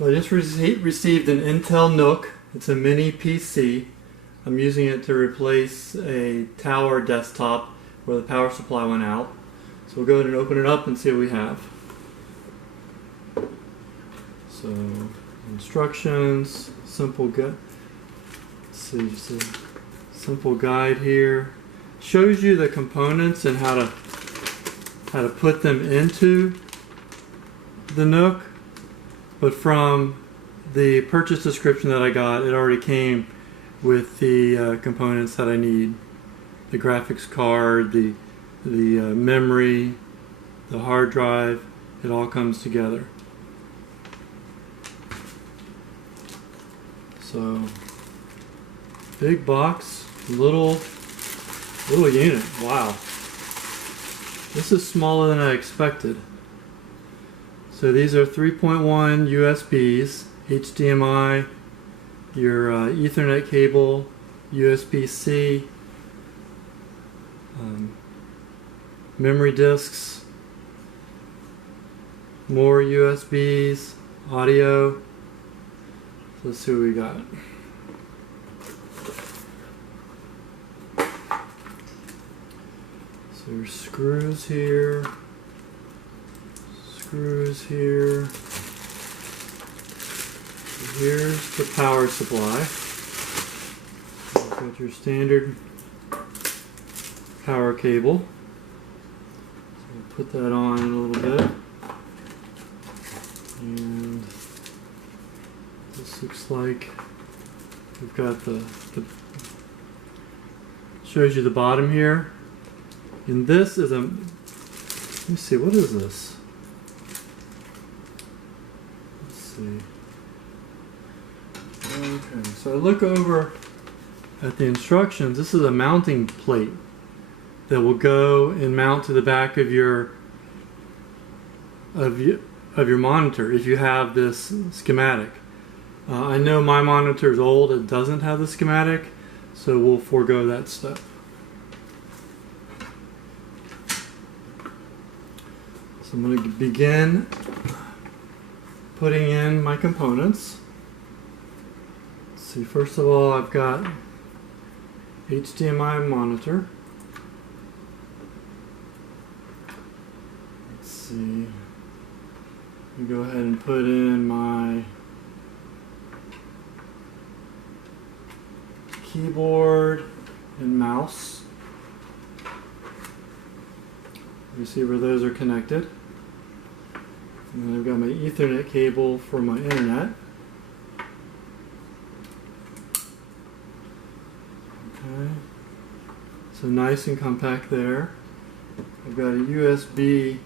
I just received an Intel NUC. It's a mini PC. I'm using it to replace a tower desktop where the power supply went out. So we'll go ahead and open it up and see what we have. So, instructions, simple guide. Let's see, just a simple guide here. Shows you the components and how to put them into the NUC. But from the purchase description that I got, it already came with the components that I need. The graphics card, the memory, the hard drive, it all comes together. So, big box, little unit. Wow. This is smaller than I expected. So these are 3.1 USBs, HDMI, your Ethernet cable, USB-C, memory disks, more USBs, audio. So let's see what we got. So there's screws here. Screws here. Here's the power supply. Got your standard power cable. So we'll put that on in a little bit. And this looks like we've got the shows you the bottom here. And this is a, let me see, what is this? See. Okay, so I look over at the instructions. This is a mounting plate that will go and mount to the back of your monitor if you have this schematic. I know my monitor is old, it doesn't have the schematic, so we'll forego that step. So I'm going to begin putting in my components. Let's see, first of all, I've got HDMI monitor. Let's see. Let me go ahead and put in my keyboard and mouse. You see where those are connected. And then I've got my Ethernet cable for my internet. Okay. So nice and compact there. I've got a USB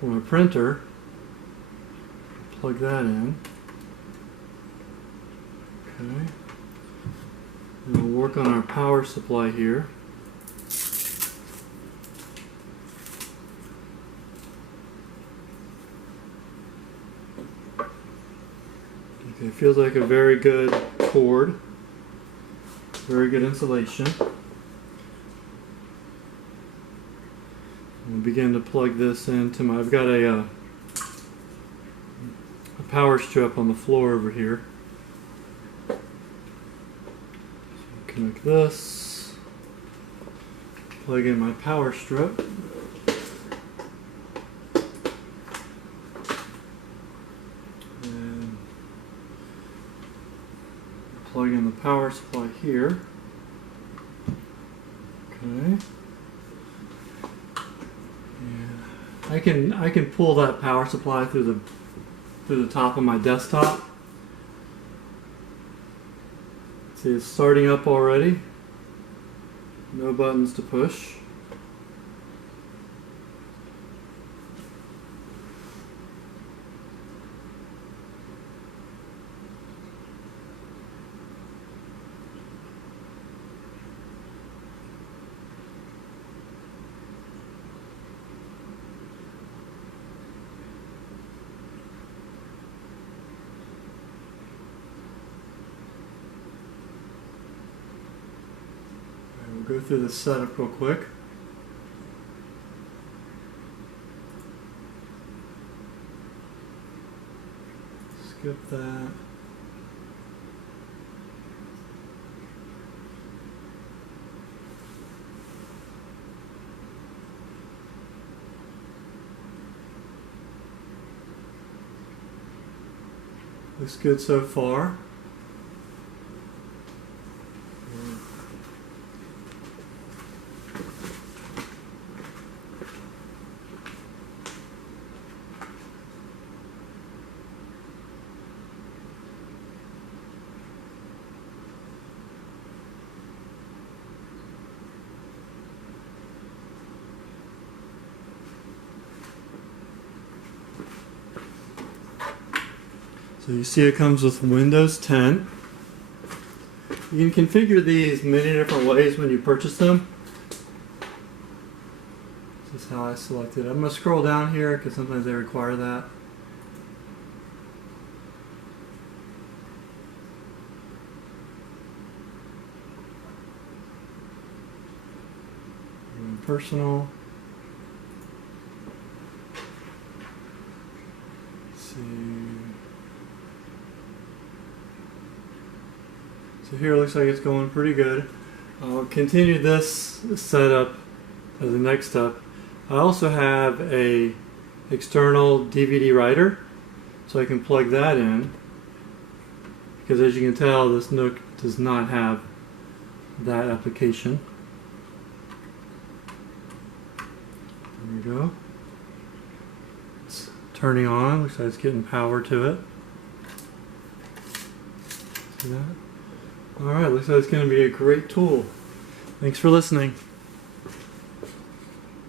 for my printer. Plug that in. Okay. And we'll work on our power supply here. Okay, feels like a very good cord, very good insulation. We'll begin to plug this into my, I've got a power strip on the floor over here. So connect this, plug in my power strip. Plug in the power supply here. Okay. And I can pull that power supply through the top of my desktop. See, it's starting up already. No buttons to push. We'll go through the setup real quick. skip that. Looks good so far. So you see it comes with Windows 10. You can configure these many different ways when you purchase them. This is how I selected it. I'm going to scroll down here because sometimes they require that. And personal. Let's see. So here it looks like it's going pretty good. I'll continue this setup as the next step. I also have a external DVD writer, so I can plug that in, because as you can tell, this NUC does not have that application. There we go. It's turning on, looks like it's getting power to it. See that? Alright, looks like it's going to be a great tool. Thanks for listening.